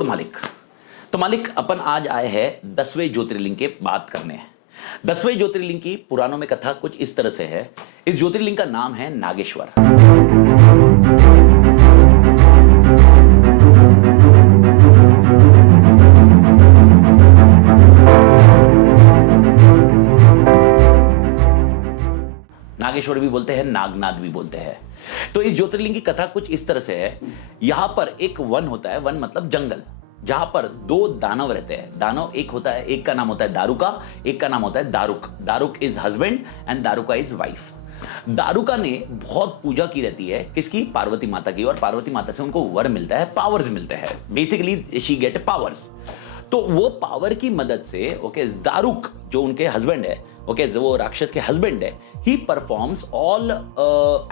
तोड़ मालिक। तो मालिक अपन आज आए हैं 10वें ज्योतिर्लिंग के बात करने। 10वें ज्योतिर्लिंग की पुराणों में कथा कुछ इस तरह से है। इस ज्योतिर्लिंग का नाम है नागेश्वर। नागेश्वर भी बोलते हैं, नागनाथ भी बोलते हैं। तो इस ज्योतिर्लिंग की कथा कुछ इस तरह से है। यहां पर एक वन होता है, वन मतलब जंगल, जहां पर दो दानव रहते हैं। दानव एक होता है, एक का नाम होता है दारुका, एक का नाम होता है Daruk. Daruk is husband and Daruka is wife. दारुका ने बहुत पूजा की रहती है, किसकी? पार्वती माता की। और पार्वती माता से उनको वर मिलता है, पावर्स मिलते हैं। Basically she get powers. तो वो पावर की मदद से दारुक जो उनके हस्बैंड है, वो राक्षस के हस्बैंड है, ही performs all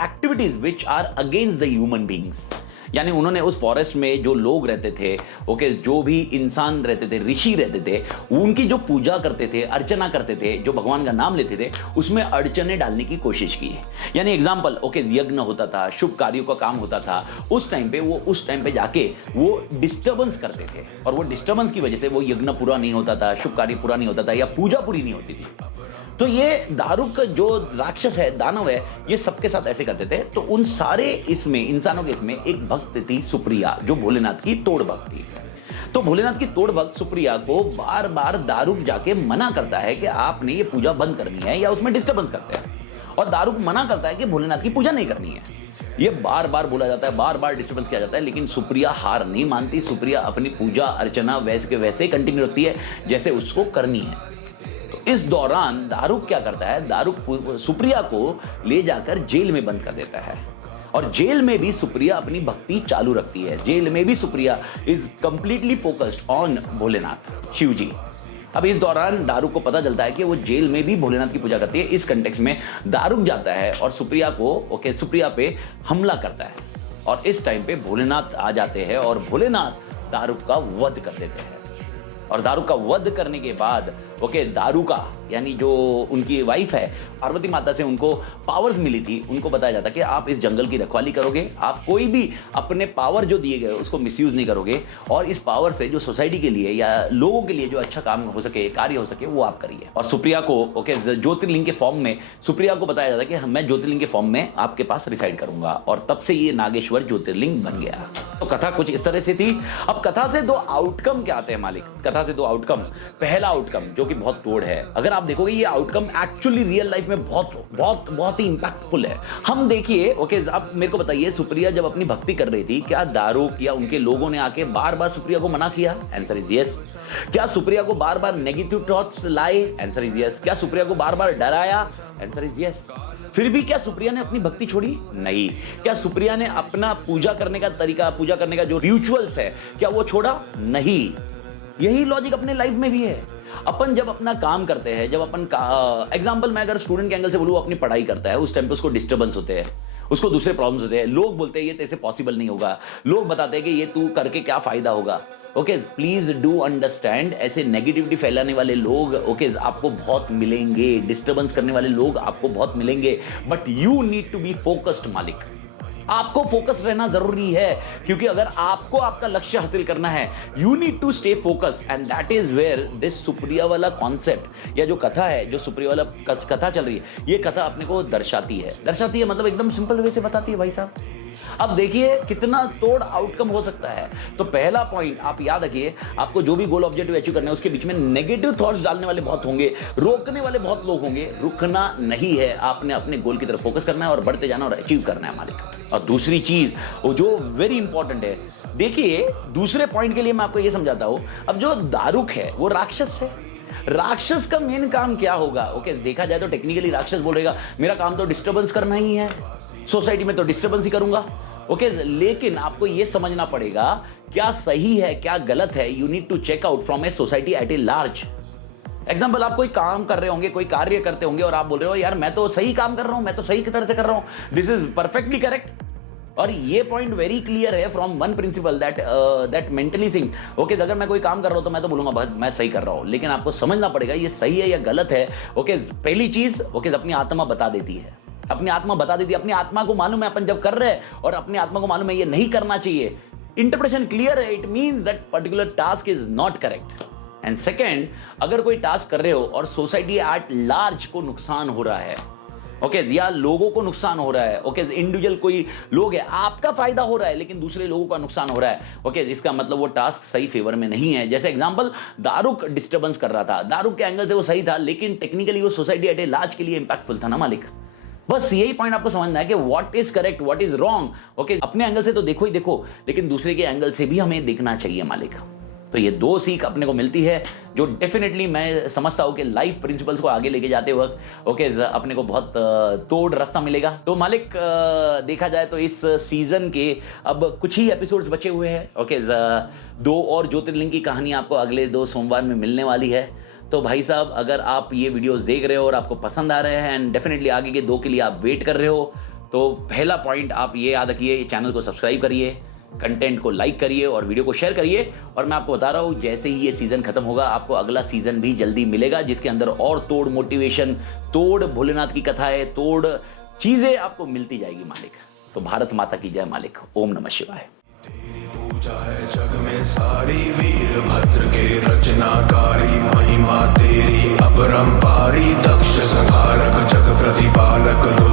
activities which are against the human beings. यानी उन्होंने उस फॉरेस्ट में जो लोग रहते थे, जो भी इंसान रहते थे, ऋषि रहते थे, उनकी जो पूजा करते थे, अर्चना करते थे, जो भगवान का नाम लेते थे, उसमें अड़चने डालने की कोशिश की। यानी एग्जाम्पल, यज्ञ होता था, शुभ कार्यों का काम होता था, उस टाइम पे जाके वो डिस्टर्बेंस करते थे। और वो डिस्टर्बेंस की वजह से वो यज्ञ पूरा नहीं होता था, शुभ कार्य पूरा नहीं होता था, या पूजा पूरी नहीं होती थी। तो ये दारुक जो राक्षस है, दानव है, ये सबके साथ ऐसे करते थे। तो उन सारे इसमें इंसानों के इसमें एक भक्त थी सुप्रिया, जो भोलेनाथ की तोड़ भक्त थी। तो भोलेनाथ की तोड़ भक्त सुप्रिया को बार बार दारुक जाके मना करता है कि आपने ये पूजा बंद करनी है, या उसमें डिस्टर्बेंस करते हैं। और दारुक मना करता है कि भोलेनाथ की पूजा नहीं करनी है। ये बार बार बोला जाता है, बार बार डिस्टर्बेंस किया जाता है, लेकिन सुप्रिया हार नहीं मानती। सुप्रिया अपनी पूजा अर्चना वैसे के वैसे कंटिन्यू रखती है जैसे उसको करनी है। इस दौरान दारुक क्या करता है? दारुक सुप्रिया को ले जाकर जेल में बंद कर देता है। और जेल में भी सुप्रिया अपनी भक्ति चालू रखती है। जेल में भी Supriya is completely focused on Bholenath, Shiv ji. अब इस दौरान दारुक को पता चलता है कि वो जेल में भी भोलेनाथ की पूजा करती है। इस कंटेक्स्ट में दारुक जाता है और सुप्रिया पे हमला करता है। और इस टाइम पे भोलेनाथ आ जाते हैं और भोलेनाथ दारुक का वध कर देते हैं। और दारुक का वध करने के बाद दारुका यानी जो उनकी वाइफ है, पार्वती माता से उनको पावर्स मिली थी, उनको बताया जाता कि आप इस जंगल की रखवाली करोगे, आप कोई भी अपने पावर जो दिए गए उसको मिसयूज नहीं करोगे, और इस पावर से जो सोसाइटी के लिए या लोगों के लिए जो अच्छा काम हो सके, कार्य हो सके, वो आप करिए। और सुप्रिया को ज्योतिर्लिंग के फॉर्म में सुप्रिया को बताया जाता कि मैं ज्योतिर्लिंग के फॉर्म में आपके पास रिसाइड करूंगा। और तब से ये नागेश्वर ज्योतिर्लिंग बन गया। तो कथा कुछ इस तरह से थी। अब कथा से दो आउटकम क्या आते हैं मालिक? कथा से दो आउटकम। पहला आउटकम जो कि बहुत तोड़ है, अगर आप देखोगे ये आउटकम एक्चुअली रियल लाइफ में बहुत ही इंपैक्टफुल है। हम देखिए, अब मेरे को बताइए, सुप्रिया जब अपनी भक्ति कर रही थी, क्या दारुक या उनके लोगों ने आके बार बार सुप्रिया को मना किया? Answer is yes. क्या सुप्रिया को बार बार नेगेटिव थॉट्स लाए? Answer is yes. क्या सुप्रिया को बार बार डराया? Answer is yes. फिर भी क्या सुप्रिया ने अपनी भक्ति छोड़ी? नहीं। क्या सुप्रिया ने अपना पूजा करने का तरीका, पूजा करने का जो रिचुअल्स है, क्या वो छोड़ा? नहीं। यही लॉजिक अपने लाइफ में भी है। अपन जब अपना काम करते हैं, जब अपन एग्जांपल मैं अगर स्टूडेंट के एंगल से बोलूं, अपनी पढ़ाई करता है, उस टाइम पे उसको डिस्टर्बेंस होते हैं, उसको दूसरे प्रॉब्लम्स होते हैं। लोग बोलते हैं ये तेरे से पॉसिबल नहीं होगा, लोग बताते हैं कि ये तू करके क्या फायदा होगा। प्लीज डू अंडरस्टैंड, ऐसे नेगेटिविटी फैलाने वाले लोग आपको बहुत मिलेंगे, डिस्टर्बेंस करने वाले लोग आपको बहुत मिलेंगे, but you need to be focused मालिक। आपको फोकस रहना जरूरी है, क्योंकि अगर आपको आपका लक्ष्य हासिल करना है, you need to stay focus. And that is where this Supriya वाला कॉन्सेप्ट या जो कथा है, जो सुप्रिया वाला कथा चल रही है, ये कथा अपने को दर्शाती है मतलब एकदम सिंपल वे से बताती है भाई साहब। अब देखिए कितना तोड़ आउटकम हो सकता है। तो पहला पॉइंट आप याद रखिए, आपको जो भी गोल ऑब्जेक्टिव अचीव करना है, उसके बीच में नेगेटिव थॉट्स डालने वाले बहुत होंगे, रोकने वाले बहुत लोग होंगे। रुकना नहीं है, आपने अपने गोल की तरफ फोकस करना है और बढ़ते जाना और अचीव करना है मालिक। और दूसरी चीज वो जो वेरी इंपॉर्टेंट है, देखिए दूसरे पॉइंट के लिए मैं आपको ये समझाता हूं। अब जो दारुक है वो राक्षस है। राक्षस का मेन काम क्या होगा? देखा जाए तो टेक्निकली राक्षस बोलेगा मेरा काम तो डिस्टर्बेंस करना ही है, सोसाइटी में तो डिस्टर्बेंस ही करूंगा। लेकिन आपको यह समझना पड़ेगा क्या सही है क्या गलत है। You need to check out from a society at a large. Example, आप कोई काम कर रहे होंगे, कोई कार्य करते होंगे, और आप बोल रहे हो यार मैं तो सही काम कर रहा हूं, मैं तो सही की तरह से कर रहा हूं, दिस इज परफेक्टली करेक्ट। और ये पॉइंट वेरी क्लियर है from one principal that mentally think. अगर मैं कोई काम कर रहा हूं तो मैं तो बोलूंगा मैं सही कर रहा हूं, लेकिन आपको समझना पड़ेगा ये सही है या गलत है। पहली चीज अपनी आत्मा बता देती है, अपनी आत्मा बता देती है। अपनी आत्मा को मालूम है अपन जब कर रहे हैं, और अपनी आत्मा को मालूम है ये नहीं करना चाहिए, इंटरप्रिटेशन क्लियर है, it means that particular task is not correct. And second, अगर कोई टास्क कर रहे हो और सोसाइटी एट लार्ज को नुकसान हो रहा है, ओके, या लोगों को नुकसान हो रहा है, ओके, इंडिविजुअल कोई लोग है, आपका फायदा हो रहा है लेकिन दूसरे लोगों का नुकसान हो रहा है, ओके, इसका मतलब वो टास्क सही फेवर में नहीं है। जैसे एग्जांपल, दारूक डिस्टर्बेंस कर रहा था, दारूक के एंगल से वो सही था, लेकिन टेक्निकली वो सोसाइटी एट ए लार्ज के लिए इंपैक्टफुल था ना मालिक। बस यही पॉइंट आपको समझना है कि what is correct, what is wrong. Okay, अपने एंगल से तो देखो ही देखो, लेकिन दूसरे के एंगल से भी हमें देखना चाहिए मालिक। तो ये दो सीख अपने को मिलती है जो डेफिनेटली मैं समझता हूं कि लाइफ प्रिंसिपल्स को आगे लेके जाते वक्त ओके अपने को बहुत तोड़ रास्ता मिलेगा। तो मालिक देखा जाए तो इस सीजन के अब कुछ ही एपिसोड्स बचे हुए हैं। ओके, 2 और ज्योतिर्लिंग की कहानी आपको अगले 2 सोमवार में मिलने वाली है। तो भाई साहब, अगर आप ये वीडियोस देख रहे हो और आपको पसंद आ रहे हैं एंड डेफिनेटली आगे के 2 के लिए आप वेट कर रहे हो, तो पहला पॉइंट आप ये याद रखिए, चैनल को सब्सक्राइब करिए, कंटेंट को लाइक करिए और वीडियो को शेयर करिए। और मैं आपको बता रहा हूँ, जैसे ही ये सीजन खत्म होगा आपको अगला सीजन भी जल्दी मिलेगा, जिसके अंदर और तोड़ मोटिवेशन, तोड़ भोलेनाथ की कथाएं, तोड़ चीजें आपको मिलती जाएगी मालिक। तो भारत माता की जय मालिक। ओम नमः शिवाय। तेरी पूजा है जग में सारी, वीरभद्र के रचनाकारी, महिमा तेरी अपरंपारी, दक्ष संहारक जग प्रतिपालक।